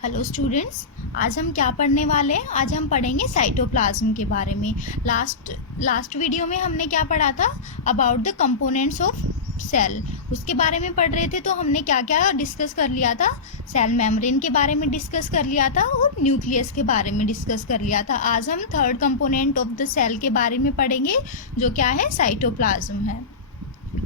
Hello students, आज हम क्या पढ़ने वाले हैं। आज हम पढ़ेंगे साइटोप्लाज्म के बारे में। लास्ट वीडियो में हमने क्या पढ़ा था, about the components of cell, उसके बारे में पढ़ रहे थे। तो हमने क्या क्या डिस्कस कर लिया था, सेल मेम्ब्रेन के बारे में डिस्कस कर लिया था और न्यूक्लियस के बारे में डिस्कस कर लिया था। आज हम third component of the cell के बारे में पढ़ेंगे, जो क्या है, साइटोप्लाज्म है।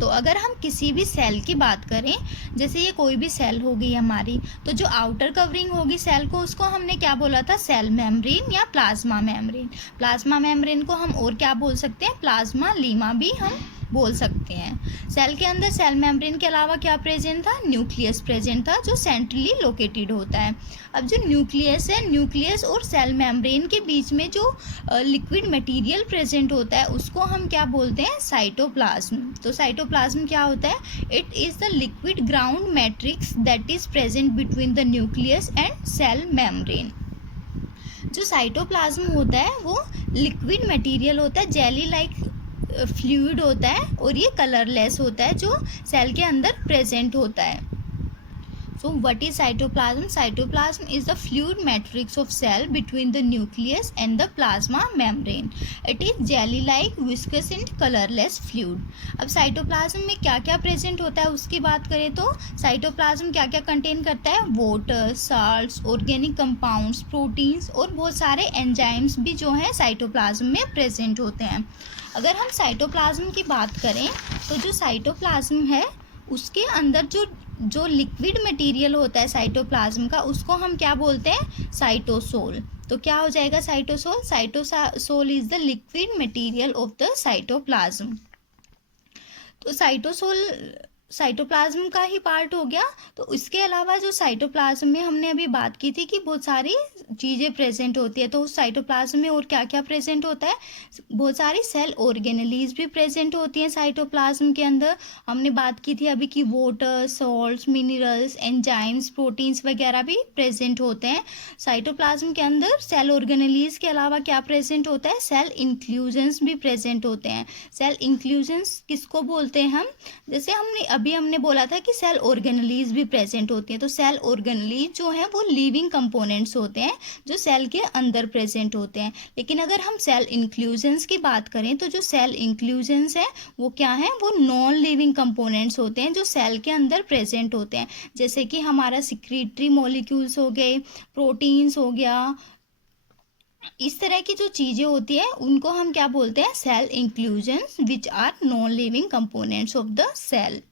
तो अगर हम किसी भी सेल की बात करें, जैसे ये कोई भी सेल होगी हमारी, तो जो आउटर कवरिंग होगी सेल को, उसको हमने क्या बोला था, सेल मेम्ब्रेन या प्लाज्मा मेम्ब्रेन। प्लाज्मा मेम्ब्रेन को हम और क्या बोल सकते हैं, प्लाज्मा लीमा भी हम बोल सकते हैं। सेल के अंदर सेल मेम्ब्रेन के अलावा क्या प्रेजेंट था, न्यूक्लियस प्रेजेंट था, जो सेंट्रली लोकेटेड होता है। अब जो न्यूक्लियस है, न्यूक्लियस और सेल मेम्ब्रेन के बीच में जो लिक्विड मटेरियल प्रेजेंट होता है, उसको हम क्या बोलते हैं, साइटोप्लाज्म। तो साइटोप्लाज्म क्या होता है, it is the liquid ground matrix that is present between the nucleus and cell membrane. जो साइटोप्लाज्म होता है वो लिक्विड मटेरियल होता है, जेली लाइक फ्लूइड होता है, और ये कलरलेस होता है, जो सेल के अंदर प्रेजेंट होता है। So what is cytoplasm? Cytoplasm is the fluid matrix of cell between the nucleus and the plasma membrane. It is jelly-like, viscous and colorless fluid. अब साइटोप्लाज्म में क्या क्या प्रेजेंट होता है उसकी बात करें तो साइटोप्लाज्म क्या क्या कंटेन करता है, water, salts, organic compounds, proteins और बहुत सारे एंजाइम्स भी जो है साइटोप्लाज्म में प्रेजेंट होते हैं। अगर हम साइटोप्लाज्म की बात करें तो जो साइटोप्लाज्म है उसके अंदर जो लिक्विड मटेरियल होता है साइटोप्लाज्म का, उसको हम क्या बोलते हैं, साइटोसोल। तो क्या हो जाएगा cytosol, cytosol is the liquid material of the cytoplasm. तो साइटोप्लाज्म का ही पार्ट हो गया। तो इसके अलावा जो साइटोप्लाज्म में हमने अभी बात की थी कि बहुत सारी चीज़ें प्रेजेंट होती है, तो उस साइटोप्लाज्म में और क्या क्या प्रेजेंट होता है, बहुत सारी सेल ऑर्गेनेलीज भी प्रेजेंट होती हैं साइटोप्लाज्म के अंदर। हमने बात की थी अभी कि water, salts, minerals, enzymes, proteins वगैरह भी प्रेजेंट होते हैं साइटोप्लाज्म के अंदर। सेल ऑर्गेनेलीज के अलावा क्या प्रेजेंट होता है, सेल इंक्लूजन्स भी प्रेजेंट होते हैं। सेल इंक्लूजन्स किसको बोलते हैं हम, जैसे हमने बोला था कि सेल ऑर्गेनेलीज भी प्रेजेंट होती हैं। तो सेल ऑर्गेनेलीज जो है वो लिविंग कंपोनेंट्स होते हैं जो सेल के अंदर प्रेजेंट होते हैं। लेकिन अगर हम सेल इंक्लूजन्स की बात करें तो जो सेल इंक्लूजन्स है वो क्या है, वो नॉन लिविंग कंपोनेंट्स होते हैं जो सेल के अंदर प्रेजेंट होते हैं। जैसे कि हमारा सिक्रीटरी मॉलिक्यूल्स हो गए, प्रोटीन्स हो गया, इस तरह की जो चीज़ें होती है उनको हम क्या बोलते हैं, cell inclusions, which are non living components of the cell.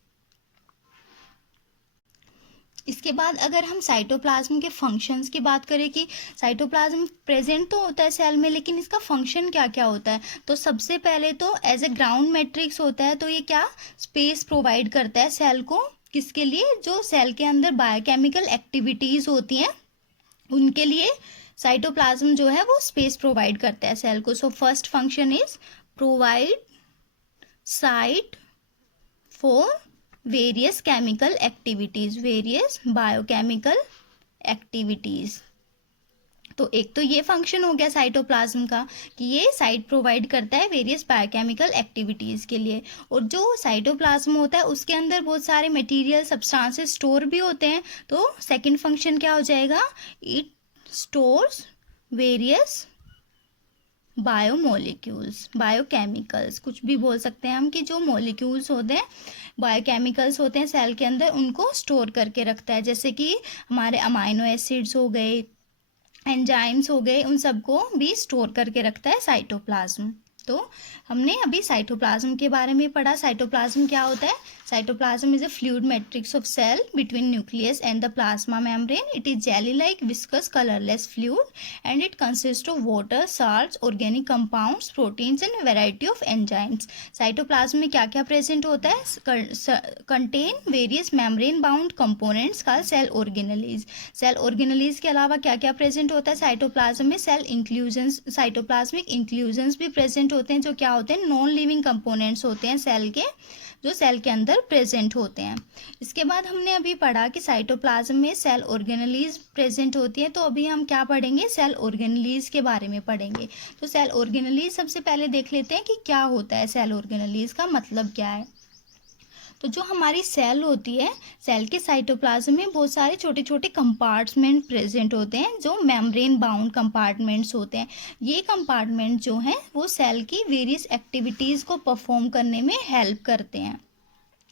इसके बाद अगर हम साइटोप्लाज्म के फंक्शंस की बात करें कि साइटोप्लाज्म प्रेजेंट तो होता है सेल में, लेकिन इसका फंक्शन क्या क्या होता है, तो सबसे पहले तो एज ए ग्राउंड मैट्रिक्स होता है। तो ये क्या स्पेस प्रोवाइड करता है सेल को, किसके लिए, जो सेल के अंदर बायोकेमिकल एक्टिविटीज़ होती हैं उनके लिए साइटोप्लाज्म जो है वो स्पेस प्रोवाइड करता है सेल को। So first function is provide site for various chemical activities, various biochemical activities. तो एक तो ये फंक्शन हो गया साइटोप्लाज्म का कि ये साइट प्रोवाइड करता है वेरियस बायोकेमिकल एक्टिविटीज़ के लिए। और जो साइटोप्लाज्म होता है उसके अंदर बहुत सारे मटेरियल सब्सटेंसेस स्टोर भी होते हैं। तो सेकंड फंक्शन क्या हो जाएगा, it stores various biomolecules, biochemicals, कुछ भी बोल सकते हैं हम कि जो मॉलिक्यूल्स होते हैं, बायोकेमिकल्स होते हैं सेल के अंदर, उनको स्टोर करके रखता है। जैसे कि हमारे अमाइनो एसिड्स हो गए, एंजाइम्स हो गए, उन सबको भी स्टोर करके रखता है साइटोप्लाज्म। तो हमने अभी साइटोप्लाज्म के बारे में पढ़ा। साइटोप्लाज्म क्या होता है, cytoplasm is a fluid matrix of cell between nucleus and the plasma membrane. It is jelly like viscous colorless fluid and it consists of water, salts, organic compounds, proteins and variety of enzymes. Cytoplasm में क्या क्या present होता है, contain various membrane bound components का cell organelles. Cell organelles के अलावा क्या क्या प्रेजेंट होता है साइटोप्लाज्म में, सेल इंक्लूजन्स, साइटोप्लाज्मिक इंक्लूजन्स भी प्रेजेंट होते हैं, जो क्या होते हैं, नॉन लिविंग कंपोनेंट्स होते हैं सेल के, जो सेल के अंदर प्रेजेंट होते हैं। इसके बाद हमने अभी पढ़ा कि साइटोप्लाज्म में सेल ऑर्गेनेलीज प्रेजेंट होती है। तो अभी हम क्या पढ़ेंगे, सेल ऑर्गेनेलीज के बारे में पढ़ेंगे। तो सेल ऑर्गेनेलीज सबसे पहले देख लेते हैं कि क्या होता है, सेल ऑर्गेनेलीज का मतलब क्या है। तो जो हमारी सेल होती है, सेल के साइटोप्लाज्म में बहुत सारे छोटे छोटे कंपार्टमेंट प्रेजेंट होते हैं जो मेम्ब्रेन बाउंड कंपार्टमेंट्स होते हैं। ये कंपार्टमेंट जो हैं वो सेल की वेरियस एक्टिविटीज़ को परफॉर्म करने में हेल्प करते हैं।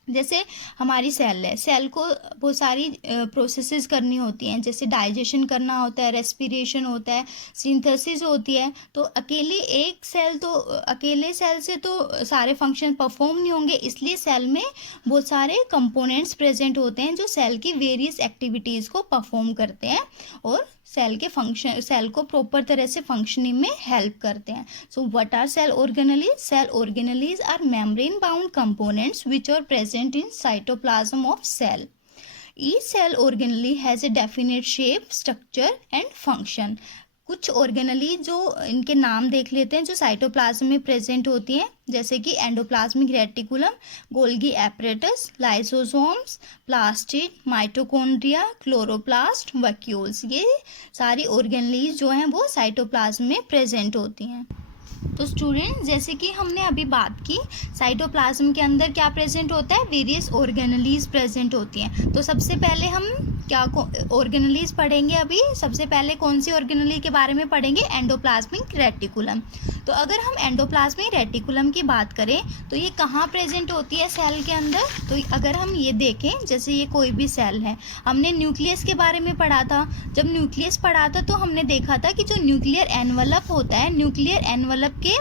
जैसे हमारी सेल है, सेल को बहुत सारी प्रोसेसेस करनी होती हैं, जैसे डाइजेशन करना होता है, रेस्पिरेशन होता है, सिंथेसिस होती है। तो अकेले सेल से तो सारे फंक्शन परफॉर्म नहीं होंगे, इसलिए सेल में बहुत सारे कंपोनेंट्स प्रेजेंट होते हैं जो सेल की वेरियस एक्टिविटीज़ को परफॉर्म करते हैं और सेल को प्रॉपर तरह से फंक्शनिंग में हेल्प करते हैं। So what are cell organelles? Cell organelles are membrane bound components which are present in cytoplasm of cell. Each cell organelle has a definite shape, structure and function. कुछ organelle जो इनके नाम देख लेते हैं जो साइटोप्लाज्म में प्रेजेंट होती हैं, जैसे कि endoplasmic reticulum, Golgi apparatus, lysosomes, plastid, mitochondria, chloroplast, vacuoles. ये सारी ऑर्गेनलीज जो हैं वो साइटोप्लाज्म में प्रेजेंट होती हैं। तो स्टूडेंट, जैसे कि हमने अभी बात की, साइटोप्लाज्म के अंदर क्या प्रेजेंट होता है? वेरियस ऑर्गेनलीज प्रेजेंट होती हैं। तो सबसे पहले हम क्या ऑर्गेनलीज पढ़ेंगे? अभी सबसे पहले कौन सी ऑर्गेनली के बारे में पढ़ेंगे? Endoplasmic reticulum. तो अगर हम एंडोप्लाज्मिक रेटिकुलम की बात करें तो ये कहाँ प्रेजेंट होती है सेल के अंदर? तो अगर हम ये देखें, जैसे ये कोई भी सेल है, हमने न्यूक्लियस के बारे में पढ़ा था। जब न्यूक्लियस पढ़ा था तो हमने देखा था कि जो न्यूक्लियर एनवलप होता है, न्यूक्लियर एनवलप के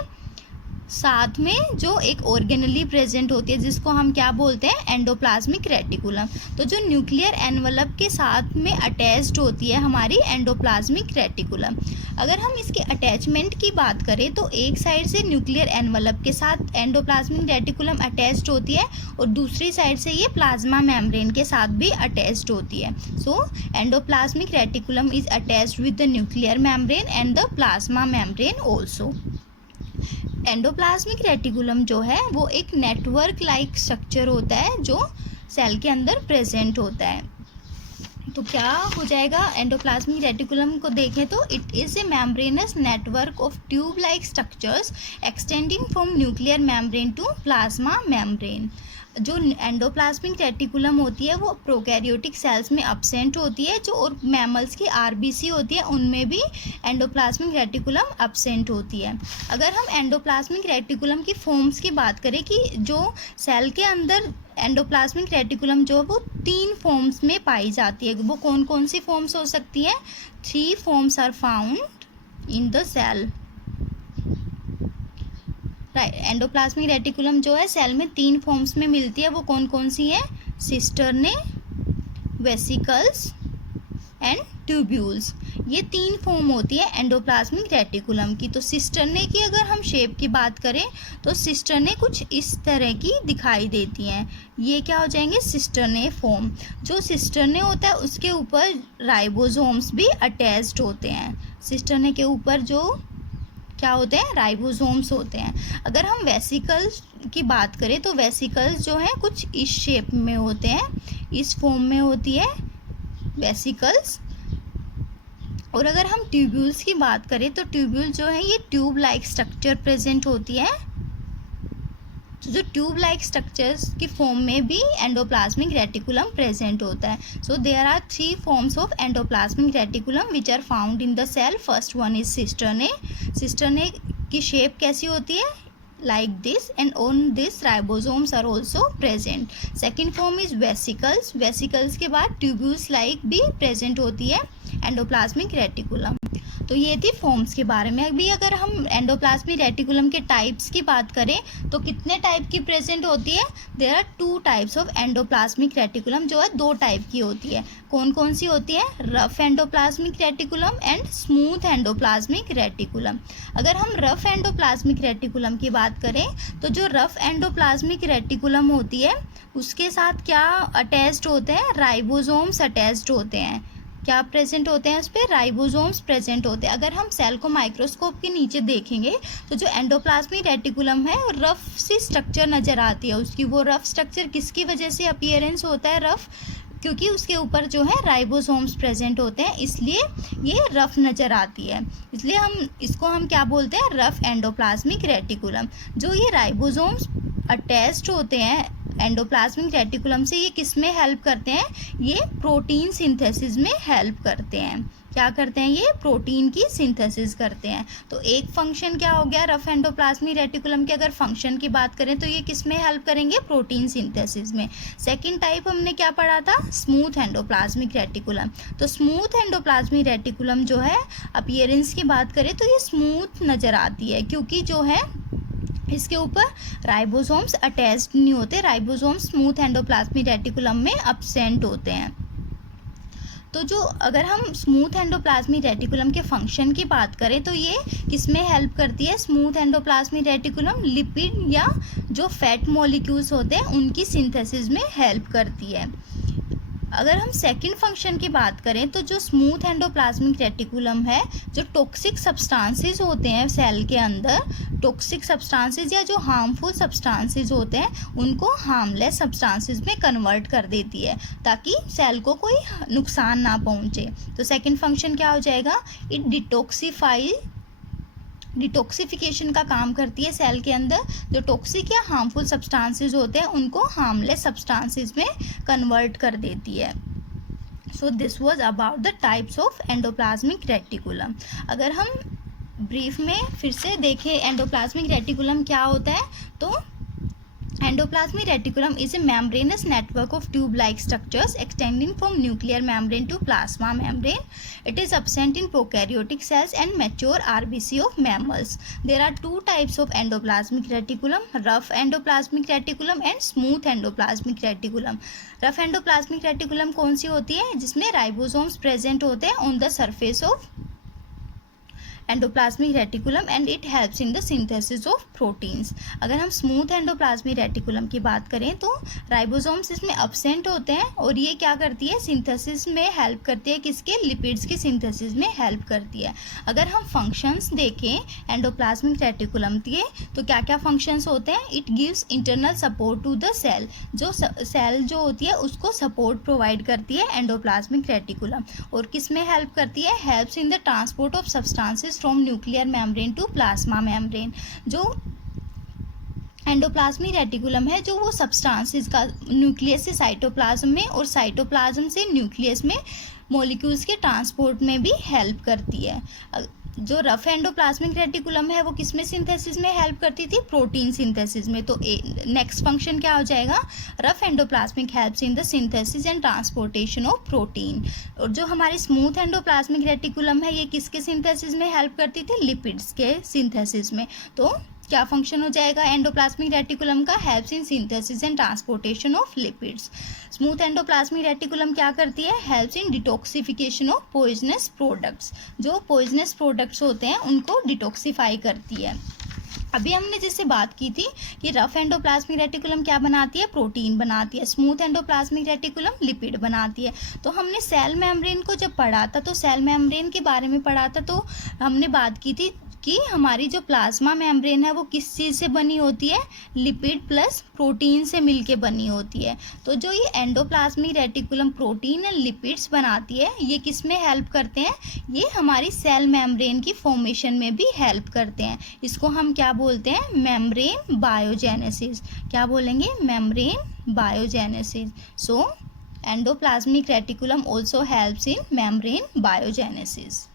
साथ में जो एक ऑर्गेनली प्रेजेंट होती है जिसको हम क्या बोलते हैं? Endoplasmic reticulum. तो जो न्यूक्लियर एनवलप के साथ में अटैच्ड होती है हमारी एंडोप्लाज्मिक रेटिकुलम। अगर हम इसके अटैचमेंट की बात करें तो एक साइड से न्यूक्लियर एनवलप के साथ एंडोप्लाज्मिक रेटिकुलम अटैच्ड होती है और दूसरी साइड से ये प्लाज्मा मेम्ब्रेन के साथ भी अटैच्ड होती है। So endoplasmic reticulum is attached with the nuclear membrane and the plasma membrane also. Endoplasmic reticulum जो है वो एक नेटवर्क लाइक स्ट्रक्चर होता है जो सेल के अंदर प्रेजेंट होता है। तो क्या हो जाएगा? एंडोप्लाज्मिक रेटिकुलम को देखें तो it is a membranous network of tube like structures extending from nuclear membrane to plasma membrane. जो एंडोप्लाज्मिक रेटिकुलम होती है वो प्रोकैरियोटिक सेल्स में अब्सेंट होती है, जो और मैमल्स की आरबीसी होती है उनमें भी एंडोप्लाज्मिक रेटिकुलम अब्सेंट होती है। अगर हम एंडोप्लाज्मिक रेटिकुलम की फॉर्म्स की बात करें कि जो सेल के अंदर एंडोप्लाज्मिक रेटिकुलम जो वो 3 फॉर्म्स में पाई जाती है, वो कौन कौन सी फॉर्म्स हो सकती हैं? 3 forms are found in the cell. Endoplasmic reticulum जो है सेल में 3 फॉर्म्स में मिलती है, वो कौन कौन सी है? Cisternae, vesicles and tubules. ये 3 फॉर्म होती है एंडोप्लाज्मिक रेटिकुलम की। तो सिस्टर्ने की अगर हम शेप की बात करें तो सिस्टर्ने कुछ इस तरह की दिखाई देती हैं। ये क्या हो जाएंगे? Cisternae form. जो सिस्टर्ने होता है उसके ऊपर राइबोसोम्स भी अटैच्ड होते हैं। सिस्टर्ने के ऊपर जो क्या होते हैं? राइबोसोम्स होते हैं। अगर हम वेसिकल्स की बात करें तो वेसिकल्स जो हैं कुछ इस शेप में होते हैं, इस फॉर्म में होती है वेसिकल्स। और अगर हम ट्यूब्यूल्स की बात करें तो ट्यूब्यूल जो है ये ट्यूब लाइक स्ट्रक्चर प्रेजेंट होती है। तो जो ट्यूब लाइक स्ट्रक्चर्स की फॉर्म में भी एंडोप्लाज्मिक रेटिकुलम प्रेजेंट होता है। So there are 3 forms of endoplasmic reticulum which are found in the cell. First one is cisternae. Cisternae की शेप कैसी होती है? like this, and on this ribosomes are also present. Second form is vesicles. Vesicles के बाद tubules like भी present होती है endoplasmic reticulum. तो ये थी फॉर्म्स के बारे में। अभी अगर हम एंडोप्लाज्मिक रेटिकुलम के टाइप्स की बात करें तो कितने टाइप की प्रेजेंट होती है? There are 2 types of endoplasmic reticulum, जो है 2 टाइप की होती है। कौन कौन सी होती है? Rough endoplasmic reticulum and smooth endoplasmic reticulum. अगर हम रफ एंडोप्लाज्मिक रेटिकुलम की बात करें तो जो रफ एंडोप्लाज्मिक रेटिकुलम होती है उसके साथ क्या अटैच्ड होते हैं? राइबोसोम्स अटैच्ड होते हैं। क्या प्रेजेंट होते हैं? उस पर राइबोसोम्स प्रेजेंट होते हैं। अगर हम सेल को माइक्रोस्कोप के नीचे देखेंगे तो जो एंडोप्लाज्मिक रेटिकुलम है वो रफ सी स्ट्रक्चर नज़र आती है उसकी। वो रफ स्ट्रक्चर किसकी वजह से अपीयरेंस होता है रफ? क्योंकि उसके ऊपर जो है राइबोसोम्स प्रेजेंट होते हैं, इसलिए ये रफ नज़र आती है। इसलिए हम क्या बोलते हैं? Rough endoplasmic reticulum. जो ये राइबोसोम्स अटैच्ड होते हैं एंडोप्लाज्मिक रेटिकुलम से ये किस में हेल्प करते हैं, ये प्रोटीन सिंथेसिस में हेल्प करते हैं। क्या करते हैं, ये प्रोटीन की सिंथेसिस करते हैं। तो एक फंक्शन क्या हो गया रफ एंडोप्लाज्मिक रेटिकुलम के, अगर फंक्शन की बात करें तो ये किस में हेल्प करेंगे, प्रोटीन सिंथेसिस में। सेकंड टाइप हमने क्या पढ़ा था, स्मूथ एंडोप्लाज्मिक रेटिकुलम। तो स्मूथ एंडोप्लाज्मिक रेटिकुलम जो है, अपीयरेंस की बात करें तो ये स्मूथ नज़र आती है, क्योंकि जो है इसके ऊपर राइबोसोम्स अटैच्ड नहीं होते। राइबोसोम्स स्मूथ एंडोप्लाज्मिक रेटिकुलम में अब्सेंट होते हैं। तो जो अगर हम स्मूथ एंडोप्लाज्मिक रेटिकुलम के फंक्शन की बात करें तो ये किस में हेल्प करती है, स्मूथ एंडोप्लाज्मिक रेटिकुलम लिपिड या जो फैट मॉलिक्यूल्स होते हैं उनकी सिंथेसिस में हेल्प करती है। अगर हम सेकंड फंक्शन की बात करें तो जो स्मूथ एंडोप्लाज्मिक रेटिकुलम है, जो टॉक्सिक सब्सटेंसेस होते हैं सेल के अंदर, टॉक्सिक सब्सटेंसेस या जो हार्मफुल सब्सटेंसेस होते हैं उनको हार्मलेस सब्सटेंसेस में कन्वर्ट कर देती है, ताकि सेल को कोई नुकसान ना पहुंचे। तो सेकंड फंक्शन क्या हो जाएगा, इट डिटॉक्सिफिकेशन का काम करती है सेल के अंदर। जो टॉक्सिक या हार्मफुल सब्सटेंसेस होते हैं उनको हार्मलेस सब्सटेंसेस में कन्वर्ट कर देती है। So this was about the types of endoplasmic reticulum. अगर हम ब्रीफ में फिर से देखें एंडोप्लाज्मिक रेटिकुलम क्या होता है, तो endoplasmic reticulum is a membranous network of tube-like structures extending from nuclear membrane to plasma membrane. It is absent in prokaryotic cells and mature RBC of mammals. There are two types of endoplasmic reticulum, rough endoplasmic reticulum and smooth endoplasmic reticulum. Rough endoplasmic reticulum कौन सी होती है, जिसमें ribosomes present होते हैं on the surface of endoplasmic reticulum and it helps in the synthesis of proteins. अगर हम smooth endoplasmic reticulum की बात करें तो राइबोसोम्स इसमें अब्सेंट होते हैं और ये क्या करती है, सिंथेसिस में हेल्प करती है, किसके, लिपिड्स की सिंथेसिस में हेल्प करती है। अगर हम फंक्शंस देखें एंडोप्लाज्मिक रेटिकुलम के तो क्या क्या फंक्शंस होते हैं, it gives internal support to the cell, जो सेल जो होती है उसको सपोर्ट प्रोवाइड करती है एंडोप्लाज्मिक रेटिकुलम। और किस में हेल्प करती है, helps in the transport of substances from nuclear membrane to plasma membrane. जो एंडोप्लाज्मिक रेटिकुलम है, जो वो सब्सटेंसेस का न्यूक्लियस से साइटोप्लाज्म में और साइटोप्लाज्म से न्यूक्लियस में मॉलिक्यूल्स के ट्रांसपोर्ट में भी हेल्प करती है। जो रफ एंडोप्लाज्मिक रेटिकुलम है वो किस में सिंथेसिस में हेल्प करती थी, प्रोटीन सिंथेसिस में। तो नेक्स्ट फंक्शन क्या हो जाएगा, rough endoplasmic helps in the synthesis and transportation of protein. और जो हमारी स्मूथ एंडोप्लाज्मिक रेटिकुलम है ये किसके सिंथेसिस में हेल्प करती थी, लिपिड्स के सिंथेसिस में। तो क्या फंक्शन हो जाएगा एंडोप्लाज्मिक रेटिकुलम का, helps in synthesis and transportation of lipids. Smooth endoplasmic reticulum क्या करती है, helps in detoxification of poisonous products. जो पॉइजनस प्रोडक्ट्स होते हैं उनको डिटॉक्सिफाई करती है। अभी हमने जिससे बात की थी कि रफ एंडोप्लाज्मिक रेटिकुलम क्या बनाती है, प्रोटीन बनाती है, स्मूथ एंडोप्लाज्मिक रेटिकुलम लिपिड बनाती है। तो हमने सेल मेम्ब्रेन को जब पढ़ा था तो सेल मेम्ब्रेन के बारे में पढ़ा था, तो हमने बात की थी कि हमारी जो प्लाज्मा मेम्ब्रेन है वो किस चीज़ से बनी होती है, लिपिड प्लस प्रोटीन से मिलके बनी होती है। तो जो ये endoplasmic reticulum protein and lipids बनाती है ये किस में हेल्प करते हैं, ये हमारी सेल मेम्ब्रेन की फॉर्मेशन में भी हेल्प करते हैं। इसको हम क्या बोलते हैं, मेम्ब्रेन बायोजेनेसिस। क्या बोलेंगे, membrane biogenesis. So endoplasmic reticulum also helps in membrane biogenesis.